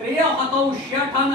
360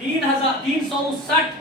360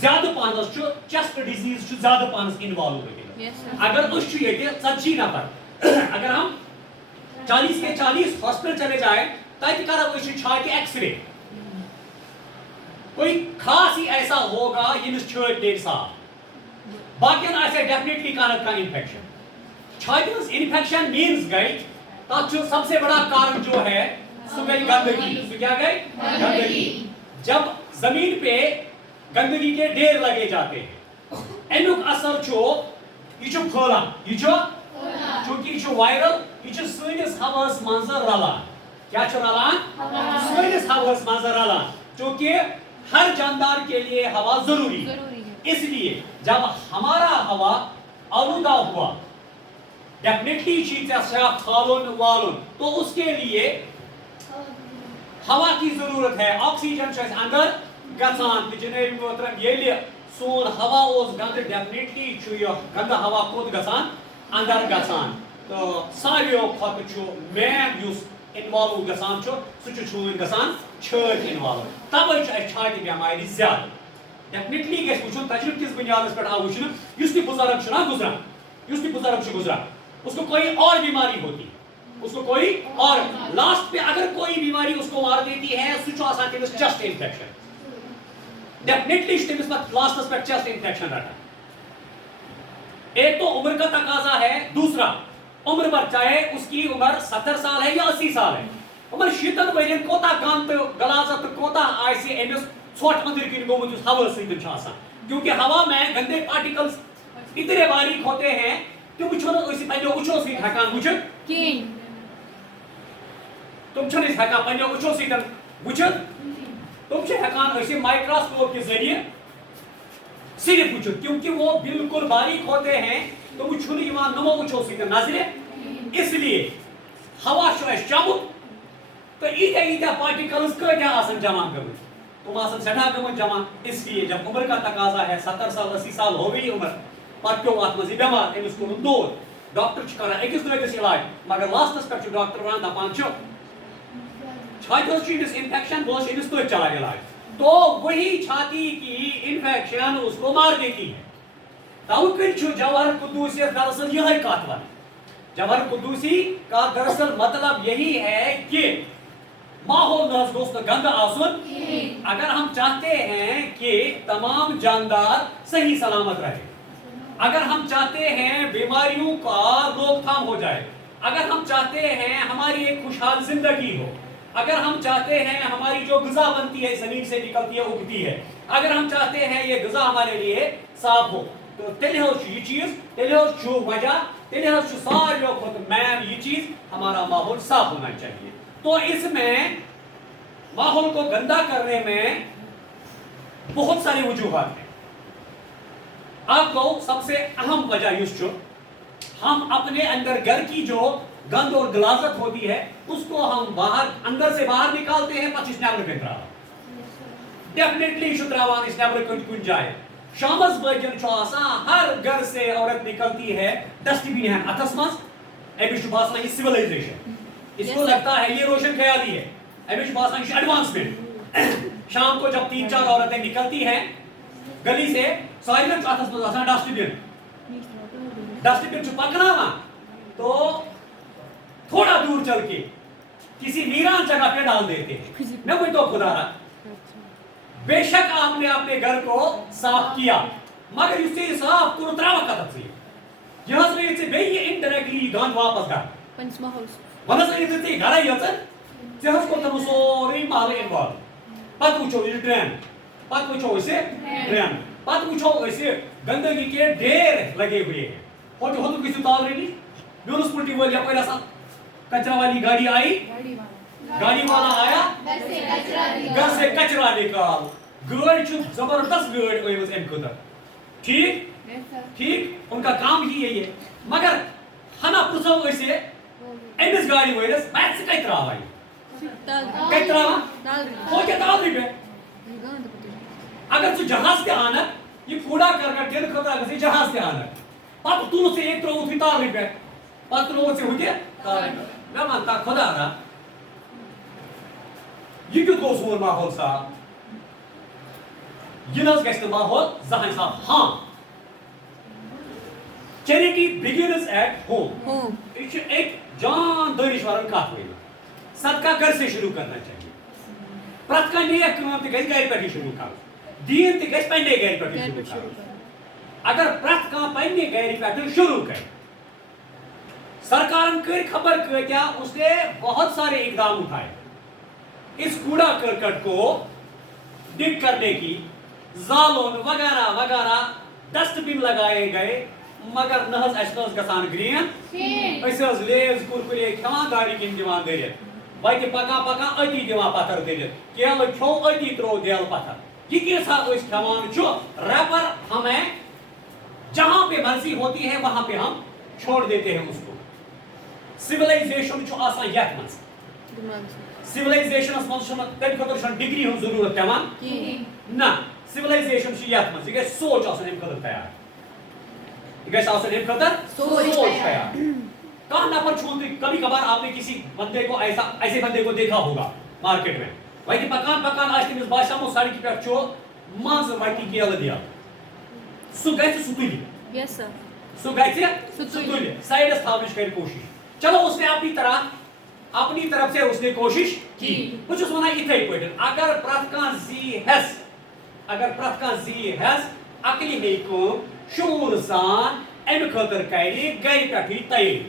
زیادہ پانس chest disease زیادہ پانس انوالو گٔمٕتۍ اگر اس یہ 40 نفر اگر ہم 40 کے 40 ہاسپٹل چلے جائیں تب کرو چھاتی ایکس رے کوئی خاص ہی ایسا ہوگا یمس چھٲتۍ نیرِ صاف باقین آسہِ ڈیفینیٹلی کانٛہہ نتہٕ کانٛہہ انفیکشن چھاتہِ ہٕنٛز انفیکشن مینز گئی تب جو سب سے بڑا کارن جو ہے سو گئی گندگی سو کیا گئی گندگی جب زمین پہ گندگی کے ڈھیر لگے جاتے ہیں امیک اثر یہ پھہلان یہ چونکہ یہ وائرل یہ سنس ہوس مز رلان کیا رلان سنس ہوس مز رلان چونکہ ہر جاندار کے لیے ہوا ضروری ہے اس لیے جب ہمارا ہوا آلودہ ہوا ڈیفینیٹلی کھالن والن تو اس کے لیے ہوا کی ضرورت ہے آکسیجن اندر گژھان تو جناب محترم ییٚلہِ سون ہوا اوس گند ڈیفینیٹلی یہ گند ہوا کوٚت گژھان اندر گژھان تو ساروِیو کھۄتہٕ مین یُس انوالو گژھان سُہ چھُ گژھان چھٲتۍ انوالو تَوَے چھُ اَسہِ چھاتہِ بٮ۪مارِ زیادٕ ڈیفینیٹلی گژھِ وٕچھُن تجربہٕ کِس بُنیادس پٮ۪ٹھ آو وٕچھنہٕ یُس تہِ بُزرگ چھُ نا گُزران یُس تہِ بُزرگ چھُ گُزران اس کو کوئی اور بیماری ہوتی اس کو کوئی اور لاسٹ پہ اگر کوئی بیماری اس کو مار دیتی ہے سو چھُ آسان تٔمِس چیسٹ انفیکشن ڈیفینیٹلی تٔمِس پتہٕ لاسٹس پہ چیسٹ انفیکشن رٹان ایک تو عمر کا تقاضا ہے دوسرا عمر پر چاہے اس کی عمر 70 سال ہے یا 80 سال ہے عمر 60 ورین کوتا گند تو غلاظت تو کوتا آسہِ أمِس ژھۄٹھ أنٛدٕرۍ کِنۍ گوٚمُت یُس ہوا سۭتۍ چھُ آسان کیونکہ ہوا میں گندے پارٹیکلز اتنے باریک ہوتے ہیں تم چھنہٕ أسۍ پنٛنیو أچھو سۭتۍ ہٮ۪کان وٕچھِتھ کِہیٖنۍ تم چھنہٕ أسۍ ہٮ۪کان پنٛنیو أچھو سۭتۍ وٕچھِتھ تم چھِ ہٮ۪کان أسۍ مائکروسکوپ کے ذریعے صرف وٕچھِتھ کیونکہ وہ بالکل باریک ہوتے ہیں تم چھنہٕ یِوان نمو أچھو سۭتۍ نظرِ اس لیے ہوا چھُ اَسہِ چمُت تو ایٖتیاہ پارٹیکلز کۭتیاہ آسان جمع گٔمٕتۍ تم آسان سٮ۪ٹھاہ گٔمٕتۍ جمع اس لیے جب عمر کا تقاضا ہے 70 سال 80 سال ہو گئی عمر پتہٕ پیوٚو اتھ منٛز یہِ بٮ۪مار أمِس کوٚرُن دود ڈاکٹر چھُ کران أکِس دۄیِس علاج مگر لاسٹس پٮ۪ٹھ چھُ ڈاکٹر ونان دپان چھُ چھاتہِ ہٕنٛز چھِ أمِس انفیکشن بہٕ اوس أمِس تٔتھۍ چلان علاج تو وہی چھاتی کی انفیکشن اس کو مار دیتی ہے تَوٕ کِنۍ چھُ جوہر قدوٗسیس دراصل یِہے کتھ ونان جوہر قدوسی کا دراصل مطلب یہی ہے کہ ماحول نہ گوٚژھ نہٕ گنٛدٕ آسُن اگر ہم چاہتے ہیں کہ تمام جاندار صحیح سلامت رہے اگر ہم چاہتے ہیں بیماریوں کا روک تھام ہو جائے اگر ہم چاہتے ہیں ہماری ایک خوشحال زندگی ہو اگر ہم چاہتے ہیں ہماری جو غذا بنتی ہے زمین سے نکلتی ہے اگتی ہے اگر ہم چاہتے ہیں یہ غذا ہمارے لیے صاف ہو تو تیلے یہ چیز تیلے وجہ تیلے سارویو کھۄتہٕ مین یہ چیز ہمارا ماحول صاف ہونا چاہیے تو اس میں ماحول کو گندا کرنے میں بہت ساری وجوہات ہیں آپ کو سب سے اہم وجہ یہ ہم اپنے اندر گھر کی جو گند اور غلاظت ہوتی ہے اس کو ہم باہر اندر سے باہر نکالتے ہیں پتہ نیبر کن تراوان ڈیفینیٹلی تراوان نیبر کن جائے شامس بٲگٮ۪ن آسان ہر گھر سے عورت نکلتی ہے ڈسٹ بین ہے اتھس مز امس باسان یہ سولائزیشن اس کو لگتا ہے یہ روشن خیالی ہے امس باسان یہ ایڈوانسمنٹ شام کو جب 3-4 عورتیں نکلتی ہیں گلی سے سارے اتھس مز آسان ڈسٹ بن پکناوان تو تھوڑا دور چل کے کسی ویران جگہ پہ ڈال دیتے ہیں میں کوئی تو خدا رہا بے شک آپ نے اپنے گھر کو صاف کیا مگر اس سے صاف کور تراوا کتھ سے یہ ہسا سے بیٚیہِ انڈائریکٹلی گند واپس گھر پنس ماحولس ونس ژے گھرے یژن ژے ہس کو تم سورُے محلہٕ انوالو پتہٕ وٕچھو یہ ڈرین پتہٕ وٕچھو أسۍ ڈرین پتہٕ وٕچھو أسۍ گندگی کے ڈھیر لگے ہوئے ہیں ہوتُک گٔژھِو تالرٲنی میونسپلٹی وٲلۍ یپٲرۍ آسان کچرا والی گاڑی آئی گاڑی والا آیا گھر سے کچرا نکال گاڑی چھُ زبردست گاڑی أنمٕژ امہِ خٲطرٕ ٹھیک ٹھیک ان کا کام ہی یہی ہے مگر ہنا پرژھو أسۍ أمِس گاڑی وٲلِس بہٕ ژٕ کتہِ تراوان کتہِ تراوان ہوکے تالرِ پٮ۪ٹھ اگر ژٕ جہاز تہِ انکھ یہ کوڑا کرکٹ دِنہٕ خٲطرٕ اگر ژٕ جہاز تہِ انکھ پتہٕ تُلُتھ ژےٚ ییٚتہِ ترٛووُتھ یہِ تالرِ پٮ۪ٹھ پتہٕ ترٛووُتھ ژےٚ ہُتہِ تالرِ پٮ۪ٹھ مےٚ وَن تا خۄدا را یہ کیُتھ گوٚو سون ماحول صاف یہ گھس ماحول زہن صاف. ہاں چیریٹی بگنز ایٹ ہوم. یہ ایک جان دانشورن کت ون صدقہ گھر سے شروع کرنا چاہیے. پرت کھانا نیک کام تہ گژھِ گھر پٮ۪ٹھٕے شروع کرُن. دیٖن تہ گژھِ پننہِ گھرِ پٮ۪ٹھٕے شروع کرُن. اگر پرت کھانا پننہِ گھرِ پٮ۪ٹھٕ شروع کرِ. سرکارن کر خبر کتیا, اس نے بہت سارے اقدام اٹھائے اس کوڑا کرکٹ کو ڈگ کرنے کی. زالون وغیرہ وغیرہ ڈسٹ بن لگائے گئے, مگر نہ گژھان گرین. لیز کُرکُرے کھیوان گاڑی کن دِوان دٔرِتھ, وتہِ پکان پکان أتی دِوان پتھر دٔرِتھ, کیلہٕ کھیوٚو أتی ترٛوو دٮ۪ل پتھر. یہ کیسا أسۍ کھیوان چھُ. ریپر ہمیں جہاں پہ مرضی ہوتی ہے وہاں پہ ہم چھوڑ دیتے ہیں اس کو. سولائزیشن چھُ آسان یتھ منٛز. سولائزیشنس منٛز چھُنہٕ تمہِ خٲطرٕ چھُنہٕ ڈگری ہٕنٛز ضروٗرت پیٚوان نہ. سولائزیشن چھُ یتھ منٛز, یہِ گژھِ سونٛچ آسُن امہِ خٲطرٕ تیار. یہ گژھِ آسُن امہِ خٲطرٕ سونٛچ تیار. کانٛہہ نفر چھُ کبھی کبھار آپ نے کسی بندے کو ایسے بندے کو دیکھا ہوگا مارکیٹ میں, وتہِ پکان پکان آسہِ تٔمِس باسیومُت سڑکہِ پٮ۪ٹھ چھُ منٛز وتہِ کیلہٕ دٮ۪ل, سُہ گژھِ سُہ تُلہِ. سُہ گژھِ سُہ تُلہِ, سایڈس تھاونٕچ کرِ کوٗشش. چلو اس نے اپنی طرف سے اس نے کوشش کی. بہٕ چھُس ونان یِتھے پٲٹھۍ, اگر پرٛٮ۪تھ کانٛہہ زی ہٮ۪س عقلہِ ہیٚیہِ کٲم شعوٗر سان امہِ خٲطرٕ کرِ گرِ پٮ۪ٹھٕے تیٲری.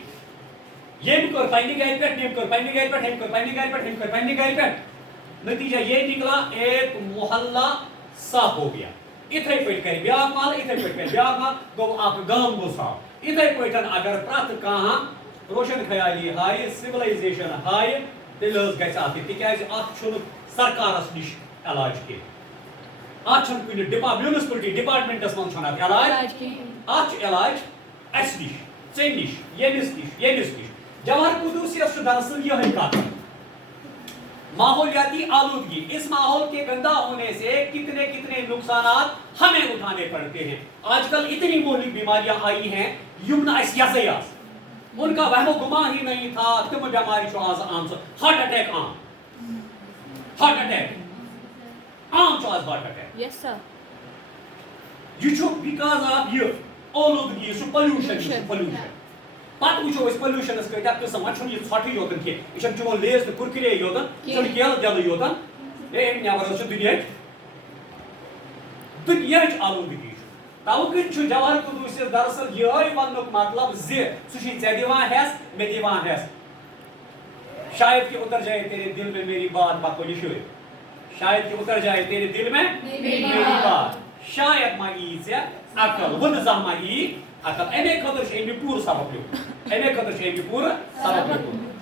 ییٚمۍ کٔر پننہِ گرِ پٮ۪ٹھ, ییٚمۍ کٔر پننہِ گرِ پٮ۪ٹھ, ییٚمۍ کٔر پننہِ گرِ پٮ۪ٹھ, ییٚمۍ کٔر پننہِ گرِ پٮ۪ٹھ, نتیجہ یہ نکلا ایک محلہ صاف ہو گیا. یِتھے پٲٹھۍ کرِ بیٛاکھ محلہٕ, یِتھے پٲٹھۍ کرِ بیٛاکھ محلہٕ, گوٚو اکھ گام گوٚو صاف. یِتھے پٲٹھۍ اگر پرٛٮ۪تھ کانٛہہ روشن خیالی ہایہِ, سولائزیشن ہایہِ, تیٚلہِ حظ گژھِ اتھ. تِکیٛازِ اتھ چھُنہٕ سرکارس نِش علاج کینٛہہ. اتھ چھُنہٕ کُنہِ میونسپلٹی ڈپارٹمنٹس منٛز چھُنہٕ اتھ علاج. اتھ چھُ علاج اسہِ نِش, ژےٚ نِش, ییٚمِس نِش, ییٚمِس نِش. جوہر قدوسیت چھُ دراصل یِہے کتھ. ماحولیاتی آلودگی, اس ماحول کے گندا ہونے سے کتنے کتنے نقصانات ہمیں اٹھانے پڑتے ہیں. آج کل اتنی مہلک بیماریاں آئی ہیں یم نہ اسہِ یَزے آسہٕ. ان کا وہم و گمان ہی نہیں تھا. تم بیماری چھُ آز عام. ہارٹ اٹیک عام, ہارٹ اٹیک عام چھُ آز ہارٹ اٹیک. یس سر. یہ چھُ بیکاز آف یہ اولوٗدگی, یہِ چھُ پولیوشن. پتہٕ وٕچھو أسۍ پولیوشنس کۭتیاہ قٕسم. وۄنۍ چھُنہٕ یہِ ژھۄٹھٕے یوتن کینٛہہ, یہِ چھُنہٕ چون لیز تہٕ کُرکُرے یوتن, یہِ چھُنہٕ کیلہٕ دٮ۪لٕے یوتن. امہِ نٮ۪بر حظ چھُ دُنیاہٕچ آلوٗدگی. توٕ کِنۍ چھُ جوہر قدوٗسیت دراصل یِہے وننُک مطلب زِ ژٕ چھُے ژےٚ دِوان ہٮ۪س, مےٚ دِوان ہٮ۪س. شاید کہ اتر جائے تیرے دل میں میری بات. پتہٕ بولی شُرۍ, شاید کہ اتر جائے تیرے دل میں میری بات. شاید ما یی ژےٚ عقل, وۄنۍ زانٛہہ ما یی عقل. امے خٲطرٕ چھُ أمۍ یہِ پوٗرٕ سبق لیوٚکھمُت. امے خٲطرٕ چھُ أمۍ یہِ پوٗرٕ سبق لیوٚکھمُت.